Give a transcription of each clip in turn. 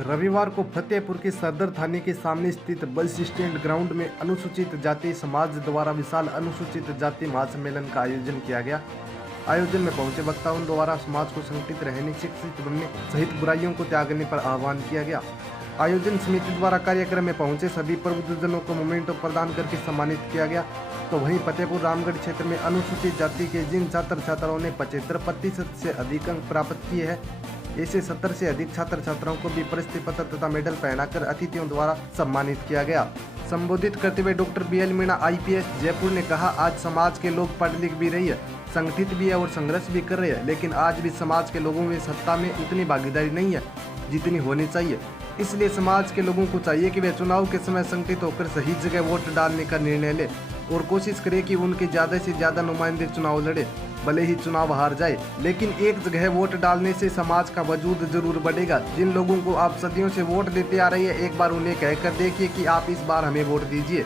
रविवार को फतेहपुर के सदर थाने के सामने स्थित बस स्टैंड ग्राउंड में अनुसूचित जाति समाज द्वारा विशाल अनुसूचित जाति महासम्मेलन का आयोजन किया गया। आयोजन में पहुंचे वक्ताओं द्वारा समाज को संगठित रहने, शिक्षित बनने सहित बुराइयों को त्यागने पर आह्वान किया गया। आयोजन समिति द्वारा कार्यक्रम में पहुंचे सभी प्रबुद्धजनों को मोमेंटो प्रदान करके सम्मानित किया गया। तो वहीं फतेहपुर रामगढ़ क्षेत्र में अनुसूचित जाति के जिन छात्र छात्राओं ने 75% से अधिक अंक प्राप्त किए हैं, ऐसे 70 से अधिक छात्र छात्राओं को भी प्रशस्ति पत्र तथा मेडल पहनाकर अतिथियों द्वारा सम्मानित किया गया। संबोधित करते हुए doctor BL Meena IPS Jaipur ने कहा, आज समाज के लोग पढ़ लिख भी रही है, संगठित भी है और संघर्ष भी कर रहे हैं, लेकिन आज भी समाज के लोगों में सत्ता में उतनी भागीदारी नहीं है जितनी होनी चाहिए। इसलिए समाज के लोगों को चाहिए कि वे चुनाव के समय संगठित होकर सही जगह वोट डालने का निर्णय ले और कोशिश करें कि उनके ज़्यादा से ज़्यादा नुमाइंदे चुनाव लड़े, भले ही चुनाव हार जाए, लेकिन एक जगह वोट डालने से समाज का वजूद जरूर बढ़ेगा। जिन लोगों को आप सदियों से वोट देते आ रही है, एक बार उन्हें कहकर देखिए कि आप इस बार हमें वोट दीजिए।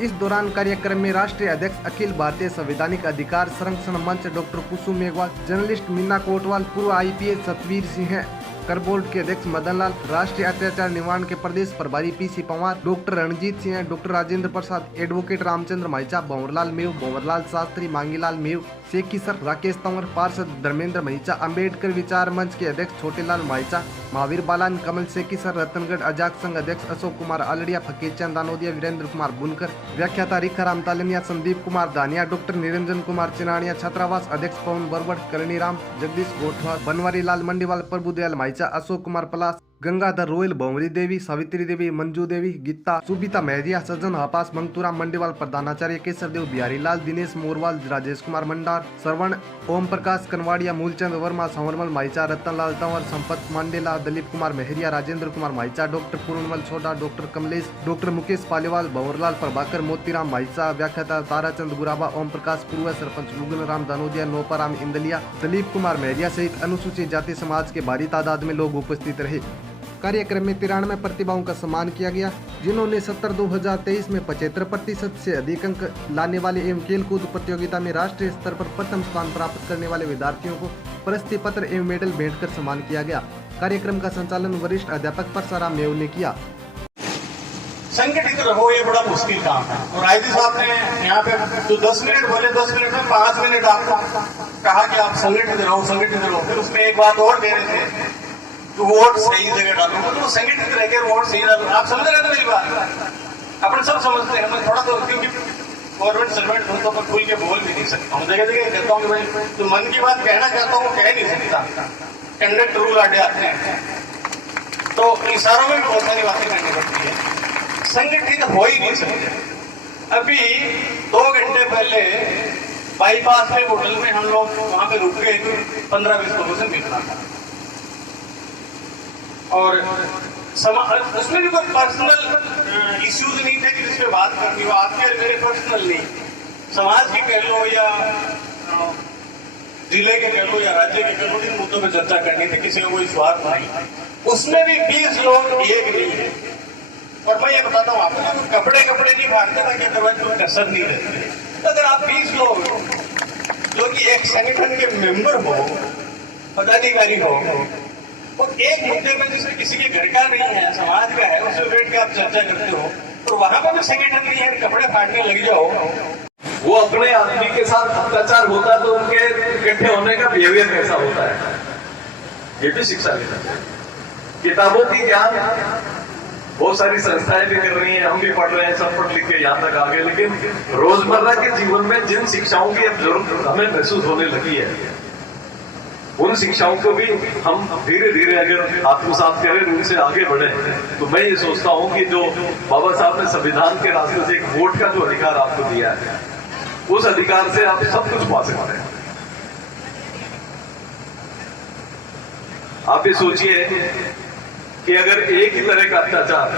इस दौरान कार्यक्रम में राष्ट्रीय अध्यक्ष अखिल भारतीय संवैधानिक अधिकार संरक्षण मंच डॉक्टर कुसुम मेघवाल, जर्नलिस्ट मीना कोटवाल, पूर्व IPS सतवीर सिंह, कर बोर्ड के अध्यक्ष मदन लाल, राष्ट्रीय अत्याचार निवारण के प्रदेश प्रभारी PC Panwar, doctor Ranjit Singh, doctor Rajendra Prasad, advocate Ramchandra Maicha, Bhanwarlal Mev, Bhanwarlal Shastri, Mangilal Mev, Sheikh Kisar, Rakesh Tanwar, पार्षद धर्मेंद्र महिचा, अम्बेडकर विचार मंच के अध्यक्ष छोटेलाल माइचा, महावीर बालान, कमल शेख किसर, रतनगढ़ अजाक संघ अध्यक्ष अशोक कुमार आलड़िया, फकीर चंद दानोदिया, वीरेंद्र कुमार बुनकर, व्याख्याता रिखाराम तालनिया, संदीप कुमार दानिया, डॉक्टर निरंजन कुमार चिनानिया, छात्रावास अध्यक्ष पवन बरबड़, करनीराम, जगदीश गोठवा, बनवारी लाल मंडीवाल, प्रभुदयाल माइचा, अशोक कुमार पलास, गंगाधर रोयल, भंवरी देवी, सावित्री देवी, मंजू देवी, गीता, सुबिता मेहरिया, सज्जन हपास, मंगतूराम मंडीवाल, प्रधानाचार्य केसर देव, बिहारी लाल, दिनेश मोरवाल, राजेश कुमार मंडार, श्रवण, ओम प्रकाश कनवाड़िया, मूलचंद वर्मा, संवरमल माइचा, रतनलाल तंवर, संपत मांडेला, दलीप कुमार मेहरिया, राजेंद्र कुमार माइचा, डॉक्टर पूर्णमल छोटा, डॉक्टर कमलेश, डॉक्टर मुकेश पालीवाल, भंवरलाल प्रभाकर, मोतीराम माइचा, व्याख्याता ताराचंद गुराबा, ओम प्रकाश, पूर्व सरपंच मुगल राम दानोदिया, नोपाराम इंदलिया, दलीप कुमार मेहरिया सहित अनुसूचित जाति समाज के भारी तादाद में लोग उपस्थित रहे। कार्यक्रम में 93 प्रतिभाओं का सम्मान किया गया, जिन्होंने 2023 में 75% से अधिक अंक लाने वाले एवं खेलकूद प्रतियोगिता में राष्ट्रीय स्तर पर प्रथम स्थान प्राप्त करने वाले विद्यार्थियों को प्रशस्ति पत्र एवं मेडल भेंट कर सम्मान किया गया। कार्यक्रम का संचालन वरिष्ठ अध्यापक परसाराम मेव ने किया। संगठित रहो, ये बड़ा मुश्किल काम है। और आईजी साहब ने यहाँ पे जो 10 मिनट बोले, 10 मिनट में 5 मिनट आपको कहा कि आप संगठित रहो, संगठित रहो। फिर उसमें एक बात और दे रहे थे, तो वोट सही जगह डालो, तो संगठित रह के वोट सही डालो। आप समझ रहे थे मेरी बात? अपन सब समझते हैं, मैं थोड़ा तो क्योंकि गवर्नमेंट सर्वेंट हूँ तो मैं खुल के बोल भी नहीं सकता हूँ। जगह जगह कहता हूँ कि भाई तो मन की बात कहना चाहता हूँ, कह नहीं सकता, कंडक्ट रूल आडे आते हैं, तो इशारों में भी बहुत सारी बातें करनी पड़ती है। संगठित हो ही नहीं सकते। अभी 2 घंटे पहले बाईपास में होटल में हम लोग वहां पे रुक गए, 15-20 लोगों से मिलना था। और उसमें भी कोई पर्सनल इश्यूज नहीं थे कि जिसपे बात करनी हो, आपके और मेरे पर्सनल नहीं, समाज की कह लो या जिले के कह लो या राज्य के कह लो, इन मुद्दों पर चर्चा करनी थी, किसी को कोई स्वार्थ नहीं। उसमें भी 20 लोग एक नहीं है। और मैं ये बताता हूँ आपको, कपड़े नहीं भागते ताकि दरवाजे कोई कसर नहीं रहती। तो अगर आप 20 लोग जो कि एक संगठन के मेंबर हो, पदाधिकारी हो, और एक मुद्दे में जिसमें किसी के घर का नहीं है, समाज का है, उसमें बैठ के आप चर्चा करते हो, तो वहां पर भी संगठन नहीं है, कपड़े फाड़ने लग जाओ। वो अपने आदमी के साथ अत्याचार होता है तो उनके इकट्ठे होने का बिहेवियर कैसा होता है, ये भी शिक्षा लेना चाहिए। किताबों की ज्ञान बहुत सारी संस्थाएं भी कर रही हैं, हम भी पढ़ रहे हैं, सब पढ़ लिख के यहाँ तक आ गए, लेकिन रोजमर्रा के जीवन में जिन शिक्षाओं की अब जरूरत हमें महसूस होने लगी है, उन शिक्षाओं को भी हम धीरे धीरे अगर आत्मसात करें, उनसे आगे बढ़े, तो मैं ये सोचता हूं कि जो बाबा साहब ने संविधान के रास्ते से एक वोट का जो अधिकार आपको दिया है, उस अधिकार से आप सब कुछ पा सकते हैं। आप ये सोचिए कि अगर एक ही तरह का अत्याचार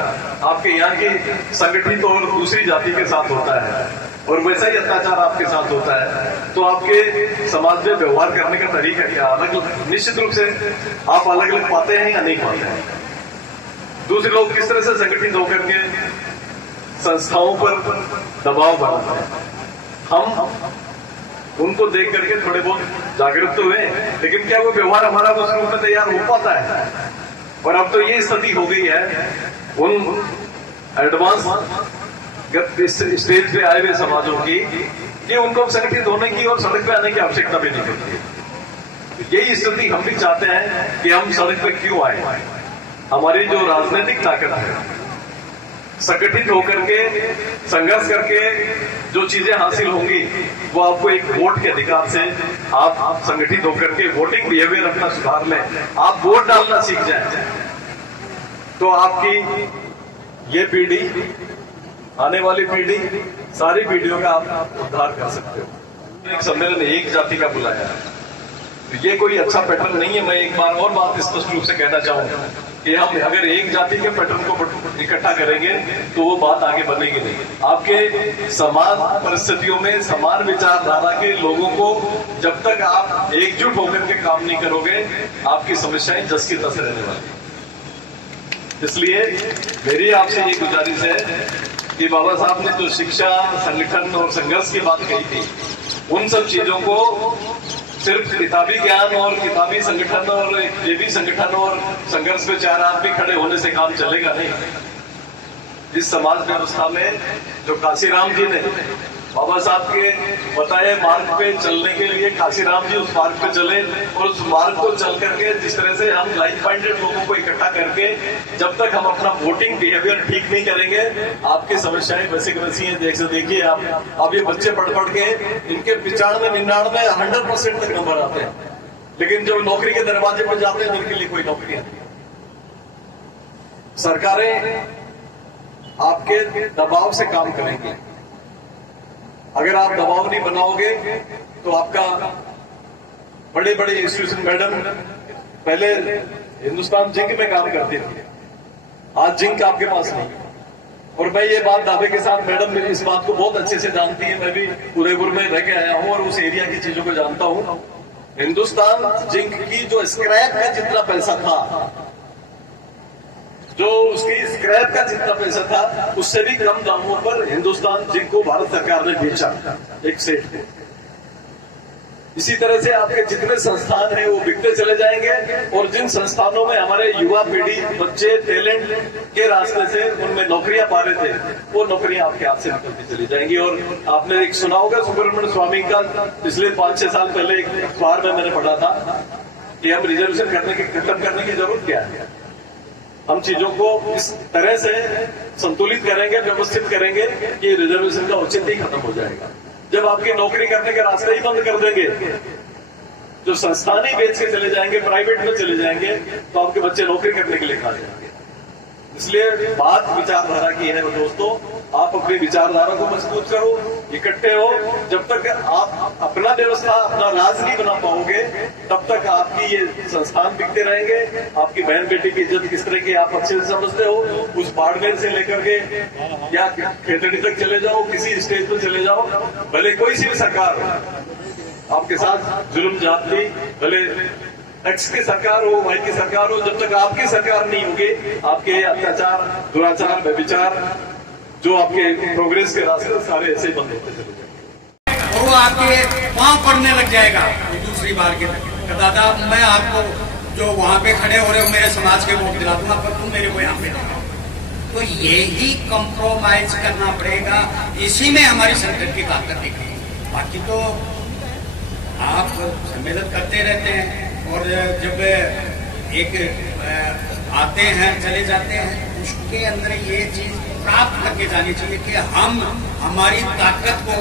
आपके यहाँ की संगठित और दूसरी जाति के साथ होता है और वैसा ही अत्याचार आपके साथ होता है, तो आपके समाज में व्यवहार करने का तरीका क्या अलग, निश्चित रूप से आप अलग अलग पाते हैं या नहीं पाते हैं। दूसरे लोग किस तरह से संगठित होकर के संस्थाओं पर दबाव बनाते हैं, हम उनको देख करके थोड़े बहुत जागरूक तो हुए, लेकिन क्या वो व्यवहार हमारा उस रूप में तैयार हो पाता है? और अब तो ये स्थिति हो गई है उन एडवांस स्टेज पे आए हुए समाजों की कि उनको संगठित होने की और सड़क पे आने की आवश्यकता भी नहीं पड़ती। यही स्थिति हम भी चाहते हैं कि हम सड़क पे क्यों आए। हमारी जो राजनीतिक ताकत है, संगठित होकर के संघर्ष करके जो चीजें हासिल होंगी वो आपको एक वोट के अधिकार से आप संगठित होकर के वोटिंग बिहेवियर अपना सुधार लें, आप वोट डालना सीख जाएं, तो आपकी ये पीढ़ी, आने वाली पीढ़ी, सारी पीढ़ियों का आप उद्धार कर सकते हो। एक सम्मेलन एक जाति का बुलाया, तो ये कोई अच्छा पैटर्न नहीं है। मैं एक बार और बात स्पष्ट रूप से कहना चाहूंगा कि हम अगर एक जाति के पैटर्न को इकट्ठा करेंगे तो वो बात आगे बढ़ेगी नहीं। आपके समान परिस्थितियों में समान विचारधारा के लोगों को जब तक आप एकजुट होकर के काम नहीं करोगे, आपकी समस्याएं जस की तस रहने वाली। इसलिए मेरी आपसे ये गुजारिश है कि बाबा साहब ने जो शिक्षा, संगठन और संघर्ष की बात कही थी, उन सब चीजों को सिर्फ किताबी ज्ञान और किताबी संगठन और जेबी संगठन और संघर्ष पे चार आदमी खड़े होने से काम चलेगा नहीं। इस समाज व्यवस्था में जो काशीराम जी ने बाबा साहब के बताए मार्ग पे चलने के लिए, काशीराम जी उस मार्ग पे चले और उस मार्ग को चल करके जिस तरह से हम लाइक माइंडेड लोगों को इकट्ठा करके जब तक हम अपना वोटिंग बिहेवियर ठीक नहीं करेंगे, आपकी समस्याएं वैसी की वैसी हैं। जैसे देखिए आप ये बच्चे पढ़ के इनके 95-99 100% तक नंबर आते हैं, लेकिन जब नौकरी के दरवाजे पर जाते हैं जिनके लिए कोई नौकरी नहीं। सरकारें आपके दबाव से काम करेंगी। अगर आप दबाव नहीं बनाओगे तो आपका बड़े बड़े इंस्टीट्यूशन, मैडम पहले हिंदुस्तान जिंक में काम करती थी, आज जिंक आपके पास नहीं। और मैं ये बात दावे के साथ, मैडम इस बात को बहुत अच्छे से जानती है, मैं भी उदयपुर में रह के आया हूं और उस एरिया की चीजों को जानता हूं। हिंदुस्तान जिंक की जो स्क्रैप का जितना पैसा था, जो उसकी स्क्रैप का जितना पैसा था, उससे भी कम दामों पर हिंदुस्तान जिंक को भारत सरकार ने बेचा एक सेठ को। इसी तरह से आपके जितने संस्थान हैं वो बिकते चले जाएंगे और जिन संस्थानों में हमारे युवा पीढ़ी, बच्चे टैलेंट के रास्ते से उनमें नौकरियां पा रहे थे, वो नौकरियां आपके हाथ से निकलती चली जाएंगी। और आपने एक सुना होगा सुब्रमण्य स्वामी का, पिछले 5-6 साल पहले एक अखबार में मैंने पढ़ा था कि हम रिजर्वेशन खत्म करने की जरूरत क्या है। हम चीजों को इस तरह से संतुलित करेंगे, व्यवस्थित करेंगे कि रिजर्वेशन का औचित्य ही खत्म हो जाएगा। जब आपकी नौकरी करने के रास्ते ही बंद कर देंगे, जो संस्थान ही बेच के चले जाएंगे, प्राइवेट में चले जाएंगे, तो आपके बच्चे नौकरी करने के लिए कहां जाएंगे। इसलिए बात विचारधारा की है दोस्तों, आप अपनी विचारधारा को मजबूत करो, इकट्ठे हो। जब तक आप अपना व्यवस्था, अपना राज नहीं बना पाओगे, तब तक आपकी ये संस्थान बिकते रहेंगे। आपकी बहन बेटी की इज्जत किस तरह की आप अच्छे से समझते हो, उस बाड़मेर से लेकर के या खेतड़ी तक चले जाओ, किसी स्टेज पर चले जाओ, भले कोई सी भी सरकार हो, आपके साथ जुल्म जाती, भले एक्स की सरकार हो, वाई की सरकार हो, जब तक आपकी सरकार नहीं होगी, आपके अत्याचार, दुराचार, व्यभिचार, जो आपके प्रोग्रेस के रास्ते सारे ऐसे ही बंद होते चले जाएंगे। और वो आपके पांव पड़ने लग जाएगा दूसरी बार के दादा, मैं आपको जो वहां पे खड़े हो रहे हो मेरे समाज के वोट दिला दूंगा, पर तुम मेरे को यहाँ पे दिलाओ। तो यही कंप्रोमाइज करना पड़ेगा, इसी में हमारी संगठन की ताकत दिख रही है। बाकी तो आप सम्मेलन करते रहते हैं और जब एक आते हैं चले जाते हैं, उसके अंदर ये चीज प्राप्त करके जानी चाहिए कि हम हमारी ताकत को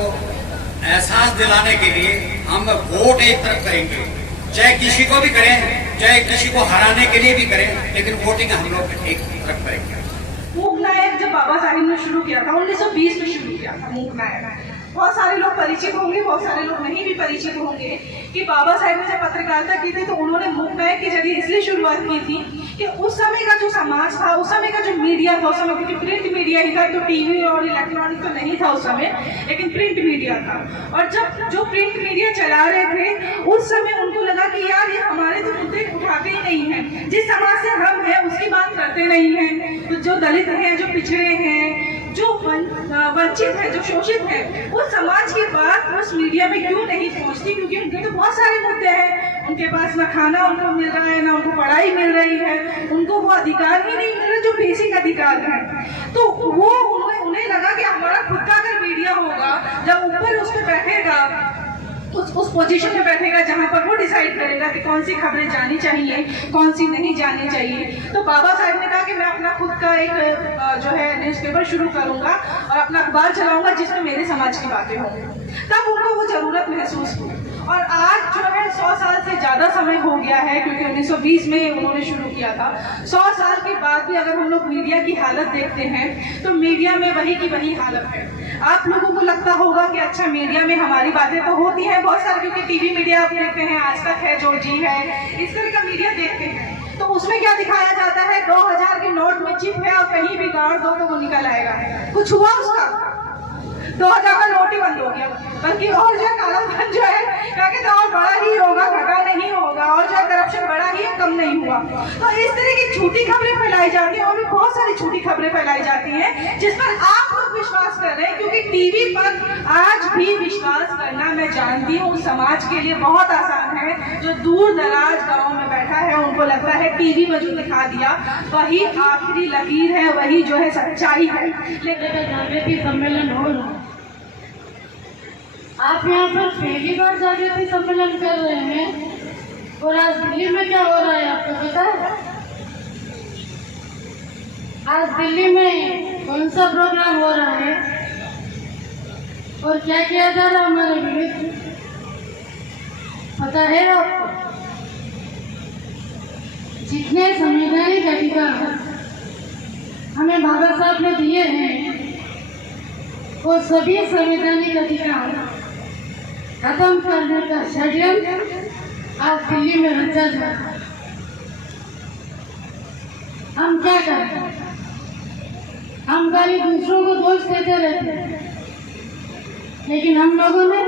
एहसास दिलाने के लिए हम वोट एक तरफ करेंगे, चाहे किसी को भी करें, चाहे किसी को हराने के लिए भी करें, लेकिन वोटिंग हम लोग एक तरफ करेंगे। मूक नायक जब बाबा साहिब ने शुरू किया था, 1920 में शुरू किया था मूक नायक। बहुत सारे लोग परिचित होंगे, बहुत सारे लोग नहीं भी परिचित होंगे कि बाबा साहब ने जब पत्रकारिता की थी तो उन्होंने मूक नायक के जरिए इसलिए शुरुआत की थी कि उस समय का जो समाज था, उस समय का जो मीडिया था, उस समय क्योंकि प्रिंट मीडिया ही था, तो टीवी और इलेक्ट्रॉनिक तो नहीं था उस समय, लेकिन प्रिंट मीडिया था। और जब जो प्रिंट मीडिया चला रहे थे उस समय उनको लगा कि यार ये हमारे तो मुद्दे उठाते ही नहीं है, जिस समाज से हम हैं उसकी बात करते नहीं है। तो जो दलित हैं, जो पिछड़े हैं, जो वंचित है, जो शोषित है, उस समाज की बात उस मीडिया में क्यों नहीं पहुंचती, क्योंकि उनके तो बहुत सारे मुद्दे हैं, उनके पास ना खाना उनको मिल रहा है, ना उनको पढ़ाई मिल रही है, उनको वो अधिकार ही नहीं मिल रहे जो बेसिक अधिकार है। तो वो उन्हें लगा कि हमारा खुद का अगर मीडिया होगा, जब ऊपर उस पर बैठेगा, उस पोजीशन में बैठेगा जहां पर वो डिसाइड करेगा कि कौन सी खबरें जानी चाहिए, कौन सी नहीं जानी चाहिए। तो बाबा साहब ने कहा कि मैं अपना खुद का एक जो है न्यूज़पेपर शुरू करूंगा और अपना अखबार चलाऊंगा जिसमें मेरे समाज की बातें होंगी। तब उनको वो जरूरत महसूस हुई और आज जो है 100 साल से ज्यादा समय हो गया है, क्योंकि 1920 में उन्होंने शुरू किया था। 100 साल के बाद भी अगर हम लोग मीडिया की हालत देखते हैं तो मीडिया में वही की वही हालत है। आप लोगों को लगता होगा कि अच्छा मीडिया में हमारी बातें तो होती हैं बहुत सारी, क्योंकि टीवी मीडिया आप देखते हैं, आज तक है, जो जी है, इस तरह का मीडिया देखते हैं। तो उसमें क्या दिखाया जाता है, 2000 के नोट में चिप है और कहीं भी गाड़ दो तो वो निकल आएगा। कुछ हुआ उसका? 2000 का नोट ही बंद हो गया, बल्कि और जो कालाधन जो है कहते तो और बड़ा ही होगा, घटा नहीं होगा, और जो करप्शन बड़ा ही कम नहीं हुआ। तो इस तरह की झूठी खबरें फैलाई जाती हैं और भी बहुत सारी झूठी खबरें फैलाई जाती हैं जिस पर आप लोग विश्वास कर रहे हैं, क्योंकि टीवी पर आज भी विश्वास करना मैं जानती हूँ समाज के लिए बहुत आसान है। जो दूर दराज गाँव में बैठा है उनको लगता है टीवी में जो दिखा दिया वही आखिरी लकीर है, वही जो है सच्चाई है। लेकिन सम्मेलन हो रहा है, आप यहाँ पर पहली बार जागृति सम्मेलन कर रहे हैं और आज दिल्ली में क्या हो रहा है आपको पता है? आज दिल्ली में कौन सा प्रोग्राम हो रहा है और क्या किया जा रहा है हमारे विरुद्ध, पता है आपको? जितने संवैधानिक अधिकार हमें बाबा साहब ने दिए हैं वो सभी संवैधानिक अधिकार खत्म करने का षड्यंत्र आज दिल्ली में रचा जा रहा है। हम क्या करते हैं? हम खाली दूसरों को दोष देते रहते हैं, लेकिन हम लोगों ने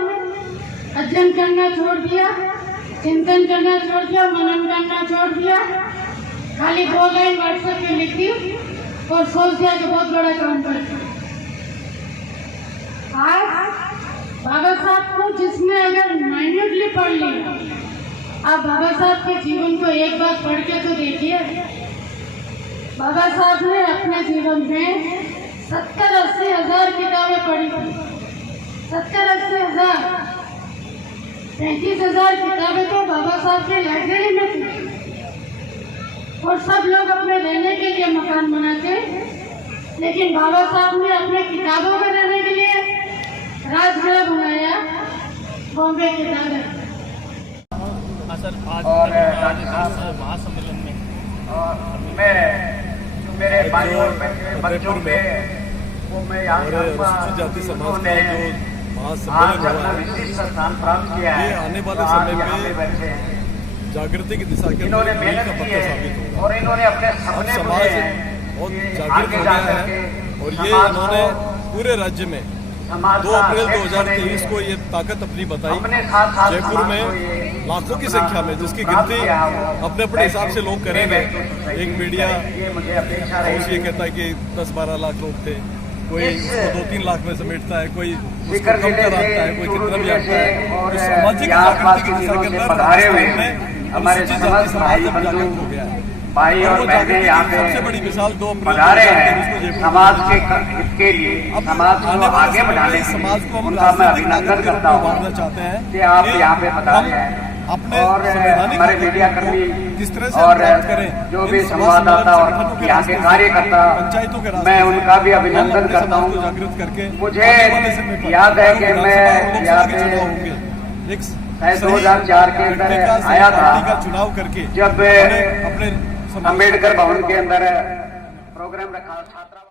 अध्ययन करना छोड़ दिया, चिंतन करना छोड़ दिया, मनन करना छोड़ दिया। खाली 2 लाइन व्हाट्सएप पे लिख दी और सोच दिया कि बहुत बड़ा काम कर दिया। आज बाबा साहब को जिसने अगर माइन्यूटली पढ़ लिया, आप बाबा साहब के जीवन को एक बार पढ़ के तो देखिए। बाबा साहब ने अपने जीवन में 70-80 हज़ार किताबें पढ़ी थी, 70-80 हज़ार, 35,000 किताबें तो बाबा साहब के लाइब्रेरी में थी। और सब लोग अपने रहने के लिए मकान बनाते, लेकिन बाबा साहब ने अपने किताबों में रहने के लिए राजगृह बनाया, बॉम्बे के दादर। और महासम्मेलन में मैं जो मेरे भाई और बच्चों पे वो मैं यहाँ जाति समाज का जो महासम्मेलन हुआ है, विशिष्ट स्थान प्राप्त किया है। ये आने वाले समय में जागृति की दिशा के इन्होंने अंदर मेहनत का की पत्ता है साबित होगा। और इन्होंने अपने सपने समाज बुने हैं बहुत कि जागृत आगे हो जा गया करके है और ये समाज इन्होंने को पूरे राज्य में समाज 2 का अप्रैल अध्यक्ष 2023 को ये ताकत अपनी बताई। अपने साथ जयपुर समाज को में ये लाखों की अपना संख्या में, जिसकी प्राप्त गिनती किया वो अपने अपने हिसाब से लोग करेंगे। एक मीडिया ये मुझे अपेक्षा हाउस ये रही कहता है कि 10-12 लाख लोग थे, कोई इस उसको 2-3 लाख में समेटता है, कोई उसको सीकर कम जिले कराता से, है, कोई चूरू कितना भी जिले आता है। से और तो सामाजिक आसपास जागृति के की दिशा जिलों के से अंदर पधारे हुए राजस्थान में हमारे अनुसूचित समस्त जाति समाज भाई अब जागृत बंधु, हो गया है। भाई और वो बहनें जागृति यहाँ की पे सबसे बड़ी मिसाल 2 अप्रैल पधारे 2023 को हैं। जयपुर समाज में के हित के लिए, अब समाज को आने वाले आगे समय में बढ़ाने के समाज लिए को हम उनका मैं राजनीतिक अभिनंदन ताकत के रूप करता में हूँ उभारना चाहते हैं कि आप यहाँ पे पधारे हम हैं। अपने और संवैधानिक हमारे हकों मीडिया को कर्मी किस तरह से और प्राप्त करें, जो इन भी समाज संवाददाता और संगठनों के यहाँ के रास्ते से, कार्यकर्ता, पंचायतों के रास्ते मैं से उनका भी हम अभिनंदन अपने करता समाज को हूँ। जागृत करके मुझे आने वाले समय में याद है कि मैं यहाँ पे चुनाव होंगे, एक शायद 2004 के अंदर आया था, पार्टी का चुनाव करके जब अपने अम्बेडकर भवन के अंदर प्रोग्राम रखा छात्रा